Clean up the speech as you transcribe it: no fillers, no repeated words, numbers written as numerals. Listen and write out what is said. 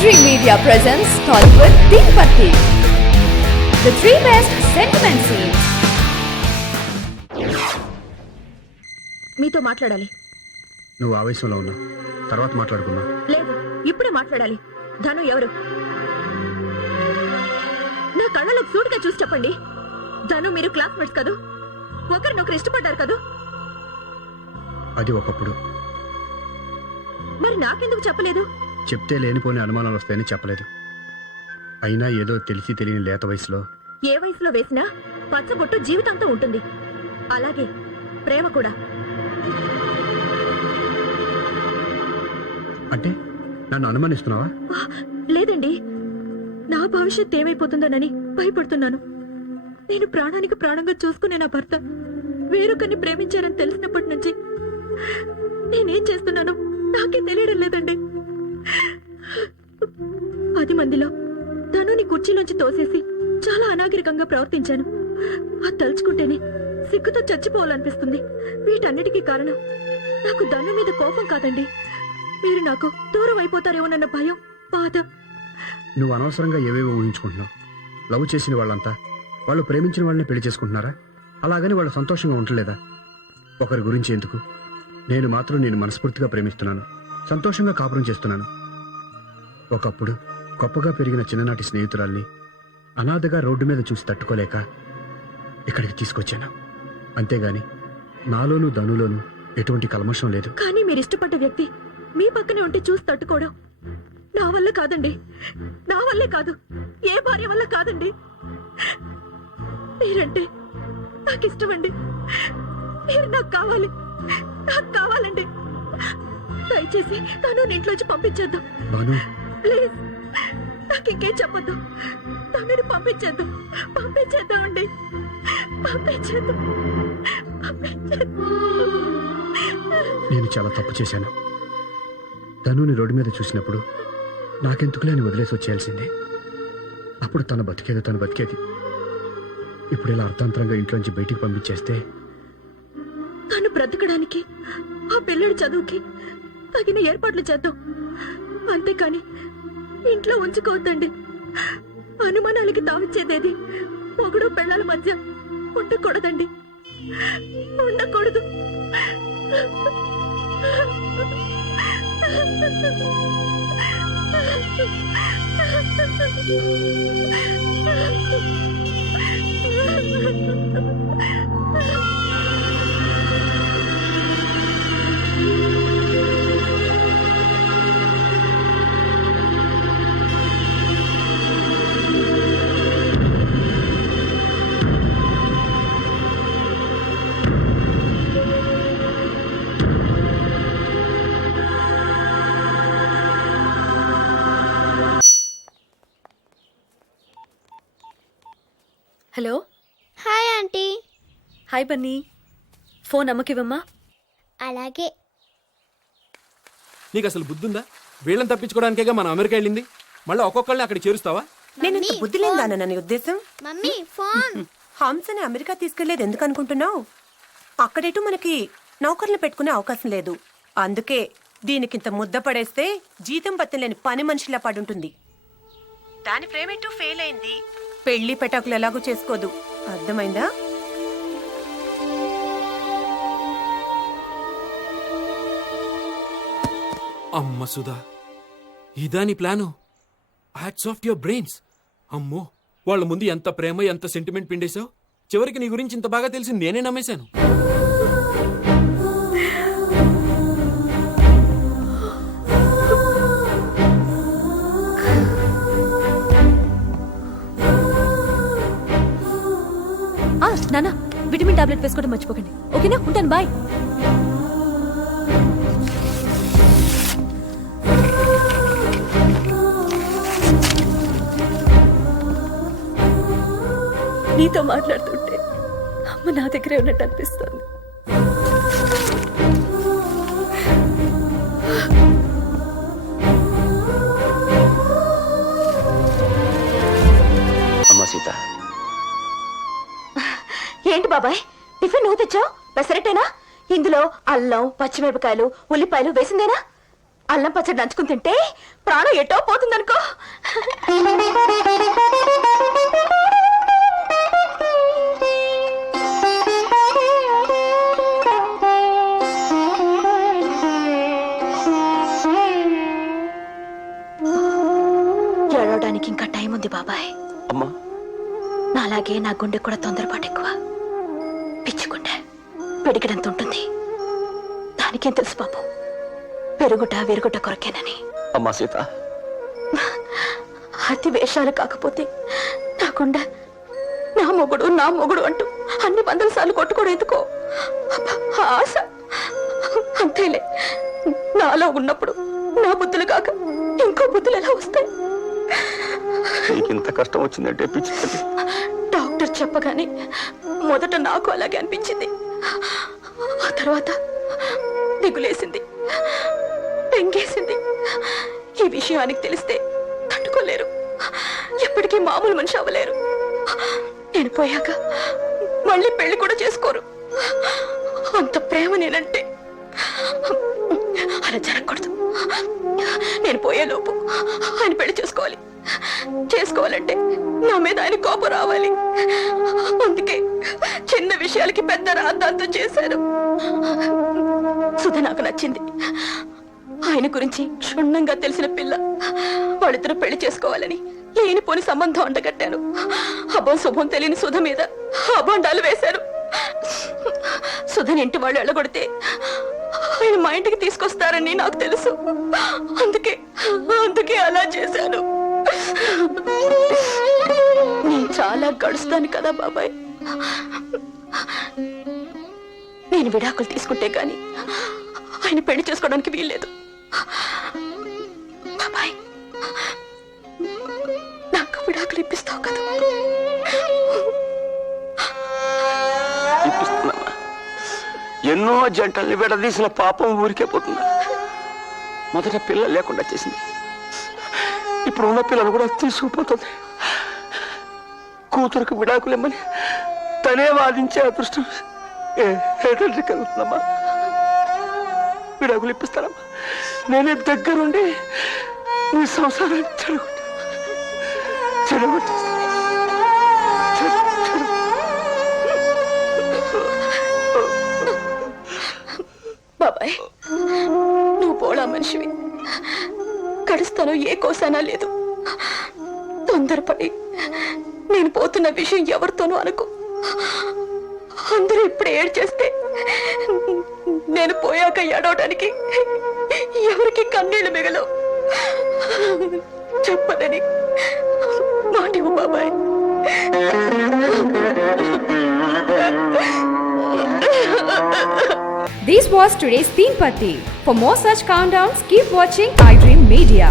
Dream Media presents Tollywood Teen the three best sentiment scenes. మీతో మాట్లాడాలి. నువ్వు ఆవేశంలో ఉన్నా, తర్వాత మాట్లాడుకున్నా. లేదు, ఇప్పుడే మాట్లాడాలి. ధను ఎవరు? నా కళ్ళలో సూటిగా చూసి చెప్పండి. ధను మీరు క్లాస్మేట్స్ కదూ? ఒకరినొకరు ఇష్టపడ్డారు కదూ? అది ఒకప్పుడు. మరి నాకెందుకు చెప్పలేదు? చెప్తే లేనిపోని అనుమానాలు వస్తాయని చెప్పలేదు. అయినా ఏదో తెలిసి తెలియని లేత వయసులో, ఏ వయసులో వేసినా పచ్చబొట్టు జీవితాంతం ఉంటుంది. అలాగే ప్రేమ కూడా. అంటే నన్ను అనుమానిస్తున్నావా? లేదండి, నా భవిష్యత్ ఏమైపోతుందోనని భయపడుతున్నాను. నేను ప్రాణానికి ప్రాణంగా చూసుకునే నా భర్త వేరొకరిని ప్రేమించారని తెలిసినప్పటి నుంచి నేనేం చేస్తున్నానో నాకే తెలియడం లేదండి. 10 మందిలో ధనుని కుర్చీలోంచి తోసేసి చాలా అనాగరికంగా ప్రవర్తించాను. అది తలుచుకుంటేనే సిగ్గుతో చచ్చిపోవాలనిపిస్తుంది. వీటన్నిటికీ కారణం నాకు ధను మీద కోపం కాదండి, మీరు నాకు దూరం అయిపోతారేమోనన్న భయం, బాధ. నువ్వు అనవసరంగా ఏవేవో ఊహించుకుంటున్నావు. లవ్ చేసిన వాళ్ళంతా వాళ్ళు ప్రేమించిన వాళ్ళని పెళ్లి చేసుకుంటున్నారా? అలాగని వాళ్ళు సంతోషంగా ఉండలేదా? ఒకరి గురించి ఎందుకు? నేను మాత్రం నేను మనస్ఫూర్తిగా ప్రేమిస్తున్నాను, సంతోషంగా కాపురం చేస్తున్నాను. ఒకప్పుడు గొప్పగా పెరిగిన చిన్ననాటి స్నేహితురాల్ని అనాథగా రోడ్డు మీద చూసి తట్టుకోలేక ఇక్కడికి తీసుకొచ్చాను. అంతేగాని నాలోనూ ధనులోనూ ఎటువంటి కల్మషం లేదు. కానీ మీరు ఇష్టపడ్డ వ్యక్తి మీ పక్కనే ఉంటే చూసి తట్టుకోవడం నా వల్ల కాదండి. నా వల్లే కాదు, ఏ భార్య వల్ల కాదండి. మీరంటే నాకు ఇష్టమండి. మీరు నాకు కావాలి, నాకు కావాలండి. దయచేసి తను ఇంట్లోంచి పంపించేద్దాం. బాను, ప్లీజ్, నాకు ఇంకేం చెప్పొద్దు. తనని పంపించేద్దాం, పంపించేద్దాం అండి, పంపించేద్దాం. నేను చాలా తప్పు చేశాను. ధనుని రోడ్డు మీద చూసినప్పుడు నాకెందుకులే అని వదిలేసి వచ్చేయాల్సిందే. అప్పుడు తన బతికేది తను బతికేది. ఇప్పుడు ఇలా అర్థాంతరంగా ఇంట్లోంచి బయటికి పంపించేస్తే తను బ్రతకడానికి, ఆ పిల్లడి చదువుకి తగిన ఏర్పాట్లు చేద్దాం. అంతేకాని ఇంట్లో ఉంచుకోవద్దండి. అనుమానాలకి తావిచ్చేదేది మొగుడు పెళ్ళాల మధ్య ఉండకూడదండి, ఉండకూడదు. Hello. Hi aunty. Hi Bunny. Phone అమ్మకివ్వమ్మా. అలాగే. నీకు అసలు బుద్ధుందా? వీళ్ళని తప్పించుకోవడానికేగా మనం అమెరికా వెళ్ళింది. మళ్ళీ ఒక్కొక్కళ్ళని అక్కడికి చేరుస్తావా? నేను ఇంత బుద్ధి లేదానా నీ ఉద్దేశం? Mummy phone. హంసని అమెరికా తీసుకెళ్లేది ఎందుకు అనుకుంటున్నావు? అక్కడేటూ మనకి నౌకర్లు పెట్టుకునే అవకాశం లేదు. అందుకే దీనికింత ముద్ద పడేస్తే జీతం పత్తం లేని పని మనిషిలా పడుంటుంది. దాని ప్రేమేటూ ఫెయిల్ అయింది. పెళ్లి పెటాకులు ఎలాగో చేసుకోదు. అర్థమైందా? అమ్మ సుధా, ఇదా నీ plan? Hats off your brains. అమ్మో, వాళ్ళ ముందు ఎంత ప్రేమ, ఎంత సెంటిమెంట్ పిండేశావు. చివరికి నీ గురించి ఇంత బాగా తెలిసి నేనే నమ్మేశాను. నానా, విటమిన్ టాబ్లెట్ వేసుకోవడం మర్చిపోకండి. ఓకేనా? ఉంటాను, బాయ్. నీతో మాట్లాడుతుంటే అమ్మ నా దగ్గరే ఉన్నట్టు అనిపిస్తుంది. అమ్మా సీత. ఏంటి బాబాయ్, టిఫిన్ నువ్వు తెచ్చావు? పెసరట్టేనా? ఇందులో అల్లం, పచ్చిమిరపకాయలు, ఉల్లిపాయలు వేసిందేనా? అల్లం పచ్చడి నంచుకుని తింటే ప్రాణం ఎటో పోతుందనుకో. ఏడవడానికి ఇంకా టైం ఉంది బాబాయ్. అమ్మా నాలాగే నా గుండె కూడా తొందరపాటు ఎక్కువ. పిచ్చుకుంటే పిడికిడంత ఉంటుంది. దానికేం తెలుసు పాపం, పెరుగుట విరుగుట కొరకేనని. అమ్మా సీత, అతి వేషాలు కాకపోతే నా గుండె నా మొగుడు అంటూ అన్ని 100 సార్లు కొట్టుకోవడం ఎందుకో. అబ్బా, ఆశ అంతేలే. నాలో ఉన్నప్పుడు నా బుద్ధులు కాక ఇంకో బుద్ధులు ఎలా వస్తాయి? నీకింత కష్టం వచ్చిందంటే పిచ్చి తల్లి. డాక్టర్ చెప్పగానే మొదట నాకు అలాగే అనిపించింది. ఆ తర్వాత దిగులేసింది, పెంగేసింది. ఈ విషయానికి తెలిస్తే తట్టుకోలేరు, ఎప్పటికీ మామూలు మనిషి అవ్వలేరు. నేను పోయాక మళ్ళీ పెళ్లి కూడా చేసుకోరు. అంత ప్రేమ నేనంటే. అలా జరగకూడదు. నేను పోయేలోపు ఆయన పెళ్లి చేసుకోవాలంటే నా మీద ఆయన కోపం రావాలి. అందుకే చిన్న విషయాలకి పెద్ద రాద్ధాంతం చేశారు. సుధ నాకు నచ్చింది. ఆయన గురించి క్షుణ్ణంగా తెలిసిన పిల్ల. వాళ్ళిద్దరూ పెళ్లి చేసుకోవాలని లేనిపోని సంబంధం అంటగట్టాను. అబ్బం శుభం తెలియని సుధ మీద అభండాలు వేశారు. సుధని ఇంటి వాళ్ళు ఎళ్ళగొడితే ఆయన మా ఇంటికి తీసుకొస్తారని నాకు తెలుసు. అందుకే అలా చేశాను. నేను చాలా గడుస్తాను కదా బాబాయ్. నేను విడాకులు తీసుకుంటే గాని ఆయన పెళ్లి చేసుకోవడానికి వీల్లేదు. బాబాయ్, నాకు విడాకులు ఇప్పిస్తావు కదా? ఇప్పిస్తున్నా. ఎన్నో జంటల్ని విడదీసిన పాపం ఊరికే పోతుందా? మొదట పిల్లలు లేకుండా చేసింది, ఇప్పుడు ఉన్న పిల్లలు కూడా తీసుకుపోతుంది. కూతురుకు విడాకులేమని తనే వాదించే అదృష్టం ఏ తండ్రి కలుగుతుందమ్మా? విడాకులు ఇప్పిస్తానమ్మా. నేనే దగ్గరుండి నీ సంసారాన్ని చెడగొట్టేస్తాను. బాబాయ్, నువ్వు పోడా మనిషివి. గడుస్తానో ఏ కోసానా లేదు. తొందరపడి నేను పోతున్న విషయం ఎవరితోనూ అనుకో. అందరూ ఇప్పుడు ఏడ్చేస్తే నేను పోయాక ఏడవడానికి ఎవరికి కన్నీళ్లు మిగలవు. చెప్పదని మాటివు బాబాయ్. This was today's Teen Patti. For more such countdowns, keep watching iDream Media.